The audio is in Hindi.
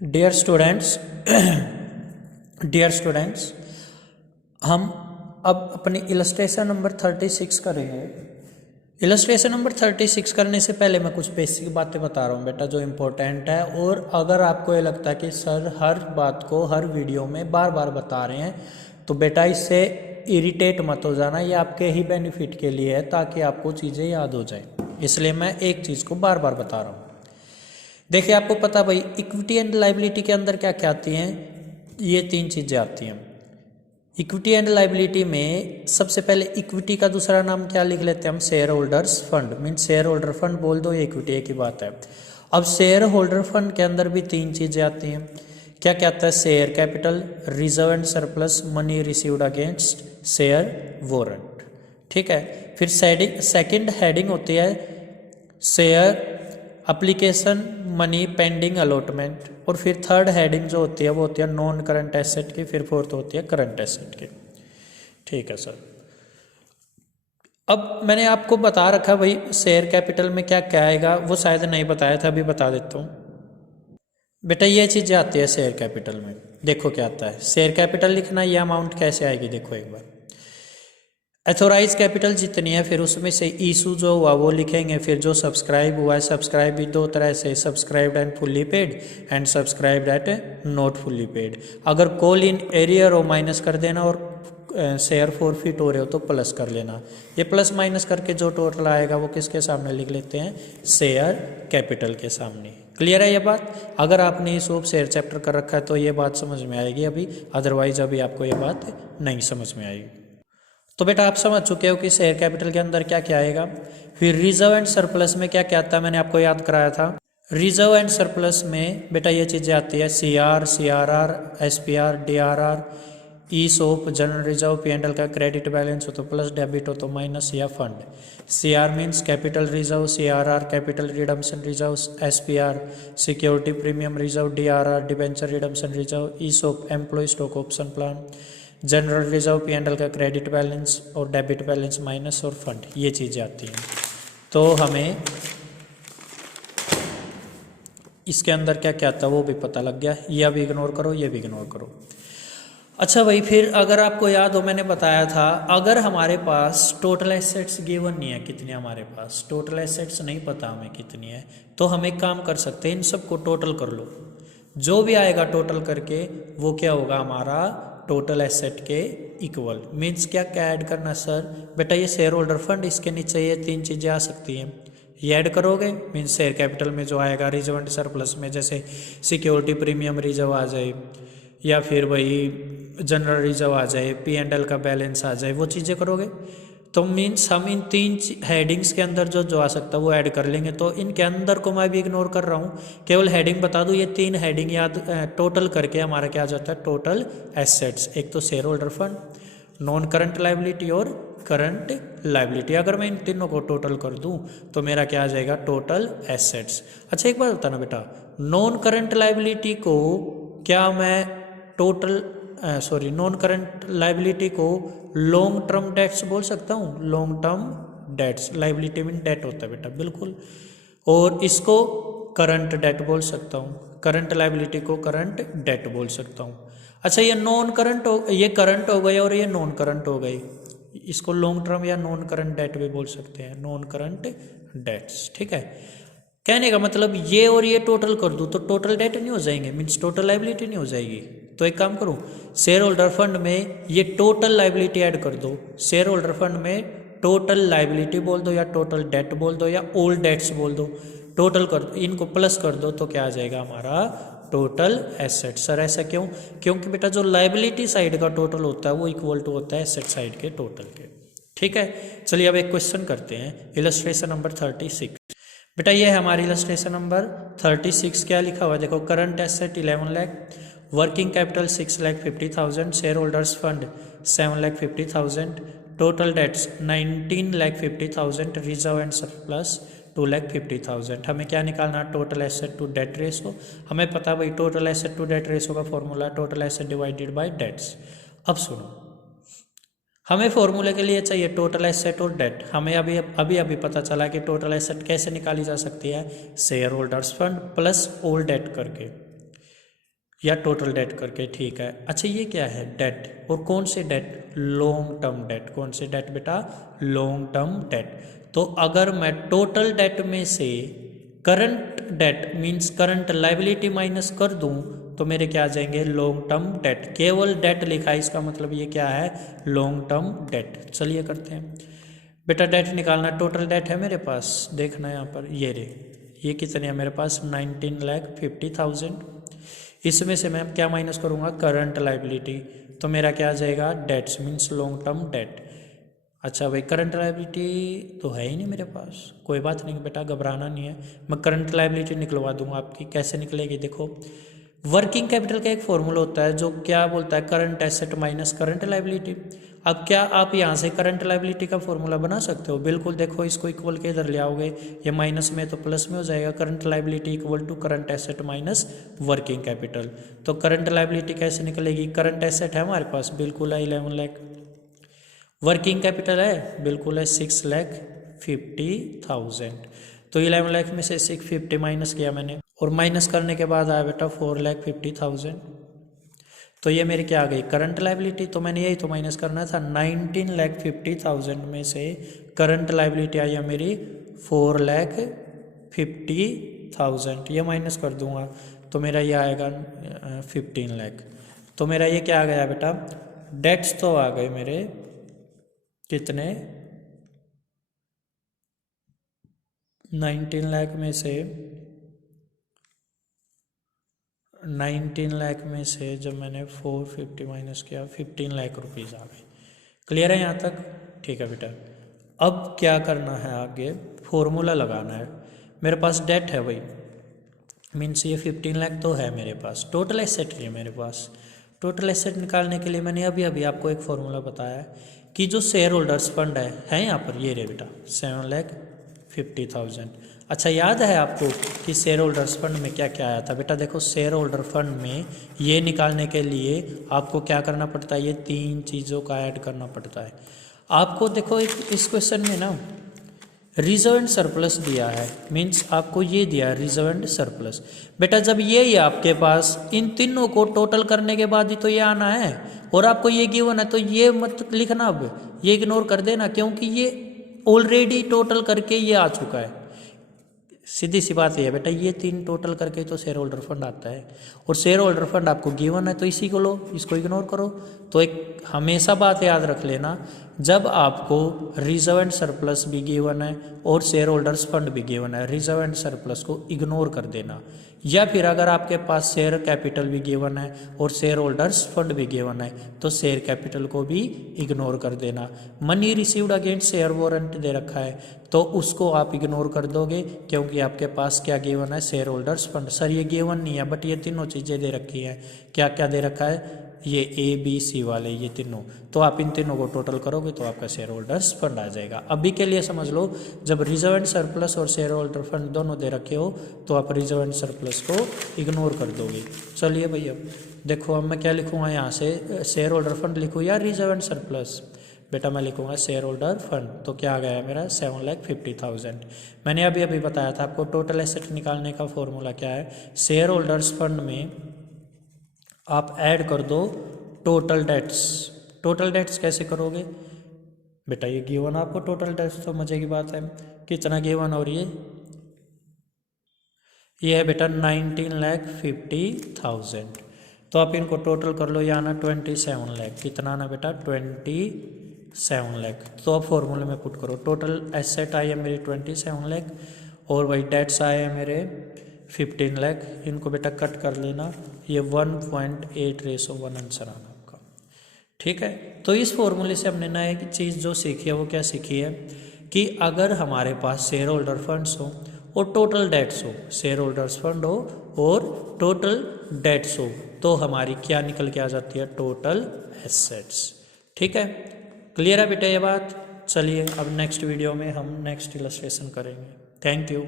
डियर स्टूडेंट्स डियर स्टूडेंट्स, हम अब अपनी इलस्ट्रेशन नंबर 36 करेंगे। इलस्ट्रेशन नंबर 36 करने से पहले मैं कुछ बेसिक बातें बता रहा हूँ बेटा, जो इम्पोर्टेंट है। और अगर आपको ये लगता है कि सर हर बात को हर वीडियो में बार बार बता रहे हैं, तो बेटा इससे इरिटेट मत हो जाना। ये आपके ही बेनिफिट के लिए है, ताकि आपको चीज़ें याद हो जाए। इसलिए मैं एक चीज़ को बार बार बता रहा हूँ। देखिए, आपको पता भाई, इक्विटी एंड लाइबिलिटी के अंदर क्या क्या आती हैं? ये तीन चीज़ें आती हैं। इक्विटी एंड लाइबिलिटी में सबसे पहले इक्विटी का दूसरा नाम क्या लिख लेते हैं हम? Share holders fund. Means share holder fund बोल दो, इक्विटी एक ही बात है। अब शेयर होल्डर फंड के अंदर भी तीन चीज़ें आती हैं। क्या क्या आता है? Share capital, reserve and surplus, money received against share warrant. ठीक है। फिर सेकंड हेडिंग होती है share application money pending allotment. और फिर थर्ड हेडिंग जो होती है वो होती है नॉन करंट एसेट की। फिर फोर्थ होती है करंट एसेट की। ठीक है सर। अब मैंने आपको बता रखा भाई शेयर कैपिटल में क्या क्या आएगा, वो शायद नहीं बताया था, अभी बता देता हूँ बेटा। ये चीज़ें आती है शेयर कैपिटल में। देखो क्या आता है, शेयर कैपिटल लिखना, ये अमाउंट कैसे आएगी देखो एक बार। एथोराइज कैपिटल जितनी है, फिर उसमें से इशू जो हुआ वो लिखेंगे। फिर जो सब्सक्राइब हुआ है, सब्सक्राइब भी दो तरह से, subscribed and fully paid and subscribed at not fully paid. अगर कॉल इन एरियर हो माइनस कर देना, और शेयर फॉरफिट हो रहे हो तो प्लस कर लेना। ये प्लस माइनस करके जो टोटल आएगा वो किसके सामने लिख लेते हैं? शेयर कैपिटल के सामने। क्लियर है ये बात? अगर आपने ये सब शेयर चैप्टर कर रखा है तो ये बात समझ में आएगी अभी, अदरवाइज अभी आपको ये बात नहीं समझ में आएगी। तो बेटा आप समझ चुके हो कि शेयर कैपिटल के अंदर क्या क्या आएगा। फिर रिजर्व एंड सरप्लस में क्या क्या आता है, मैंने आपको याद कराया था। रिजर्व एंड सरप्लस में बेटा ये चीज़ें आती है CR, CRR, SPR, DRR, ESOP, general reserve, PNL का क्रेडिट बैलेंस हो तो प्लस, डेबिट हो तो माइनस, या fund. CR means capital reserve, CRR capital redemption reserve, SPR security premium reserve, DRR debenture redemption reserve, ESOP employ stock option plan, general reserve PNL का क्रेडिट बैलेंस और डेबिट बैलेंस माइनस, और फंड। ये चीज़ें आती हैं। तो हमें इसके अंदर क्या क्या आता है वो भी पता लग गया। ये अभी इग्नोर करो, ये भी इग्नोर करो। अच्छा भाई, फिर अगर आपको याद हो, मैंने बताया था अगर हमारे पास टोटल एसेट्स गिवन नहीं है, कितनी हमारे पास टोटल एसेट्स नहीं पता हमें कितनी है, तो हम एक काम कर सकते हैं, इन सबको टोटल कर लो। जो भी आएगा टोटल करके वो क्या होगा? हमारा टोटल एसेट के इक्वल। मीन्स क्या क्या ऐड करना सर? बेटा ये शेयर होल्डर फंड, इसके नीचे ये तीन चीज़ें आ सकती हैं, ये ऐड करोगे। मीन्स शेयर कैपिटल में जो आएगा रिजर्व एंड सरप्लस में, जैसे सिक्योरिटी प्रीमियम रिजर्व आ जाए, या फिर वही जनरल रिजर्व आ जाए, पीएनएल का बैलेंस आ जाए, वो चीज़ें करोगे। तो मीन्स हम इन तीन हेडिंग्स के अंदर जो जो आ सकता है वो ऐड कर लेंगे। तो इनके अंदर को मैं भी इग्नोर कर रहा हूँ, केवल हेडिंग बता दूँ। ये तीन हेडिंग याद टोटल करके हमारा क्या आ जाता है? Total assets. एक तो share holder fund, non current liability और करंट लाइबिलिटी। अगर मैं इन तीनों को टोटल कर दूं तो मेरा क्या आ जाएगा? Total assets. अच्छा एक बात बताना बेटा, नॉन करंट लाइबिलिटी को क्या मैं नॉन करंट लाइबिलिटी को लॉन्ग टर्म डेट्स बोल सकता हूँ? लॉन्ग टर्म डेट्स, लाइबिलिटी में डेट होता है बेटा, बिल्कुल। और इसको करंट डेट बोल सकता हूँ, करंट लाइबिलिटी को करंट डेट बोल सकता हूँ। अच्छा, ये नॉन करंट हो, ये करंट हो गई और ये नॉन करंट हो गई, इसको लॉन्ग टर्म या नॉन करंट डेट भी बोल सकते हैं, नॉन करंट डेट्स। ठीक है। कहने का मतलब ये और ये टोटल कर दूँ तो टोटल डेट नहीं हो जाएंगे, मीन्स टोटल लाइबिलिटी नहीं हो जाएगी। तो एक काम करूँ, शेयर होल्डर फंड में ये टोटल लाइबिलिटी ऐड कर दो। शेयर होल्डर फंड में टोटल लाइबिलिटी बोल दो, या टोटल डेट बोल दो, या ओल्ड डेट्स बोल दो। टोटल कर दो, इनको प्लस कर दो, तो क्या आ जाएगा हमारा? Total asset. सर ऐसा क्यों? क्योंकि बेटा जो लाइबिलिटी साइड का टोटल होता है वो इक्वल टू होता है एसेट साइड के टोटल के। ठीक है। चलिए अब एक क्वेश्चन करते हैं, इलस्ट्रेशन नंबर 36। बेटा ये है हमारी इलस्ट्रेशन नंबर 36। क्या लिखा हुआ है देखो, current asset 11 lakh, working capital 6,50,000, share holders fund 7,50,000, total debts 19,50,000, reserve and surplus 2,50,000। हमें क्या निकालना? Total asset to debt ratio. हमें पता भाई total asset to debt ratio का formula total asset divided by debts. अब सुनो, हमें फॉर्मूले के लिए चाहिए टोटल एसेट और डेट। हमें अभी पता चला कि टोटल एसेट कैसे निकाली जा सकती है? Share holders fund plus old debt करके। या टोटल डेट करके, ठीक है। अच्छा ये क्या है, डेट, और कौन से डेट, लॉन्ग टर्म डेट। कौन से डेट बेटा, लॉन्ग टर्म डेट। तो अगर मैं टोटल डेट में से current that means current liability minus कर दूं तो मेरे क्या आ जाएंगे, लॉन्ग टर्म डेट। केवल डेट लिखा है, इसका मतलब ये क्या है, लॉन्ग टर्म डेट। चलिए करते हैं बेटा, डेट निकालना। टोटल डेट है मेरे पास, देखना यहाँ पर, ये रे, ये कितने है मेरे पास, 19,50,000। इसमें से मैं क्या माइनस करूँगा, करंट लाइबिलिटी, तो मेरा क्या आ जाएगा, debts means long term debt. अच्छा भाई, करंट लाइबिलिटी तो है ही नहीं मेरे पास, कोई बात नहीं बेटा, घबराना नहीं है, मैं करंट लाइबिलिटी निकलवा दूंगा आपकी। कैसे निकलेगी, देखो, वर्किंग कैपिटल का एक फॉर्मूला होता है जो क्या बोलता है, current asset minus current liability. अब क्या आप यहाँ से करंट लाइबिलिटी का फॉर्मूला बना सकते हो, बिल्कुल। देखो, इसको इक्वल के इधर ले आओगे, ये माइनस में तो प्लस में हो जाएगा, current liability equal to current asset minus working capital. तो करंट लाइबिलिटी कैसे निकलेगी, करंट एसेट है हमारे पास, बिल्कुल है 11 लाख, वर्किंग कैपिटल है, बिल्कुल है 6,50,000। तो 11 लाख में से 650 माइनस किया मैंने, और माइनस करने के बाद आया बेटा 4,50,000। तो ये मेरी क्या आ गई, करंट लाइबिलिटी। तो मैंने यही तो माइनस करना था, 19,50,000 में से करंट लाइबिलिटी आई है मेरी 4,50,000। ये माइनस कर दूंगा तो मेरा ये आएगा 15 लाख। तो मेरा ये क्या आ गया बेटा, डेट्स तो आ गए मेरे कितने, 19 लाख में से 19 लाख में से जब मैंने 450 माइनस किया, 15 लाख रुपीज़ आ गए। क्लियर है यहाँ तक, ठीक है बेटा। अब क्या करना है, आगे फॉर्मूला लगाना है। मेरे पास डेट है भाई, मीन्स ये 15 लाख तो है मेरे पास, टोटल एसेट नहीं है मेरे पास। टोटल एसेट निकालने के लिए मैंने अभी अभी आपको एक फॉर्मूला बताया है कि जो शेयर होल्डर्स फंड है यहाँ पर, ये रे बेटा 7,50,000। अच्छा, याद है आपको कि शेयर होल्डर्स फंड में क्या क्या आया था बेटा, देखो शेयर होल्डर फंड में ये निकालने के लिए आपको क्या करना पड़ता है, ये 3 चीज़ों का ऐड करना पड़ता है आपको। देखो इस क्वेश्चन में ना रिजर्व एंड सरप्लस दिया है, मीन्स आपको ये दिया है रिजर्व एंड सरप्लस। बेटा जब ये ही आपके पास, इन तीनों को टोटल करने के बाद ही तो ये आना है, और आपको ये गिवन है तो ये मत लिखना, अब ये इग्नोर कर देना, क्योंकि ये ऑलरेडी टोटल करके ये आ चुका है। सीधी सी बात है बेटा, ये 3 टोटल करके तो शेयर होल्डर फंड आता है, और शेयर होल्डर फंड आपको गिवन है तो इसी को लो, इसको इग्नोर करो। तो एक हमेशा बात याद रख लेना, जब आपको रिजर्व एंड सरप्लस भी गिवन है और शेयर होल्डर्स फंड भी गिवन है, रिजर्व एंड सरप्लस को इग्नोर कर देना। या फिर अगर आपके पास शेयर कैपिटल भी गिवन है और शेयर होल्डर्स फंड भी गिवन है तो शेयर कैपिटल को भी इग्नोर कर देना। Money received against share warrant दे रखा है तो उसको आप इग्नोर कर दोगे, क्योंकि आपके पास क्या गिवन है, शेयर होल्डर्स फंड। सर ये गिवन नहीं है, बट ये तीनों चीज़ें दे रखी हैं। क्या क्या दे रखा है, ये A B C वाले, ये तीनों, तो आप इन तीनों को टोटल करोगे तो आपका शेयर होल्डर्स फंड आ जाएगा। अभी के लिए समझ लो, जब रिजर्व एंड सरप्लस और शेयर होल्डर फंड दोनों दे रखे हो तो आप रिजर्व एंड सरप्लस को इग्नोर कर दोगे। चलिए भैया देखो, अब मैं क्या लिखूँगा यहाँ से, शेयर होल्डर फंड लिखूँ या रिजर्व एंड सरप्लस। बेटा मैं लिखूँगा शेयर होल्डर फंड, तो क्या आ गया मेरा 7,50,000। मैंने अभी अभी बताया था आपको टोटल एसेट निकालने का फॉर्मूला क्या है, शेयर होल्डर्स फंड में आप ऐड कर दो टोटल डेट्स। टोटल डेट्स कैसे करोगे बेटा, ये गिवन आपको टोटल डेट्स, तो मजे की बात है, कितना गिवन, और ये है बेटा 19,50,000। तो आप इनको टोटल कर लो, यहाँ ना 27 लाख, कितना ना बेटा 27 लाख। तो आप फॉर्मूले में पुट करो, टोटल एसेट आई है मेरी 27 लाख और भाई डेट्स आए हैं मेरे 15 लाख। इनको बेटा कट कर लेना, ये 1.8:1 आंसर आना आपका, ठीक है। तो इस फॉर्मूले से हमने ना एक चीज़ जो सीखी है वो क्या सीखी है कि अगर हमारे पास शेयर होल्डर फंड्स हो और टोटल डेट्स हो, शेयर होल्डर्स फंड हो और टोटल डेट्स हो, तो हमारी क्या निकल के आ जाती है, टोटल एसेट्स। ठीक है, क्लियर है बेटा ये बात। चलिए अब नेक्स्ट वीडियो में हम नेक्स्ट इलस्ट्रेशन करेंगे। Thank you.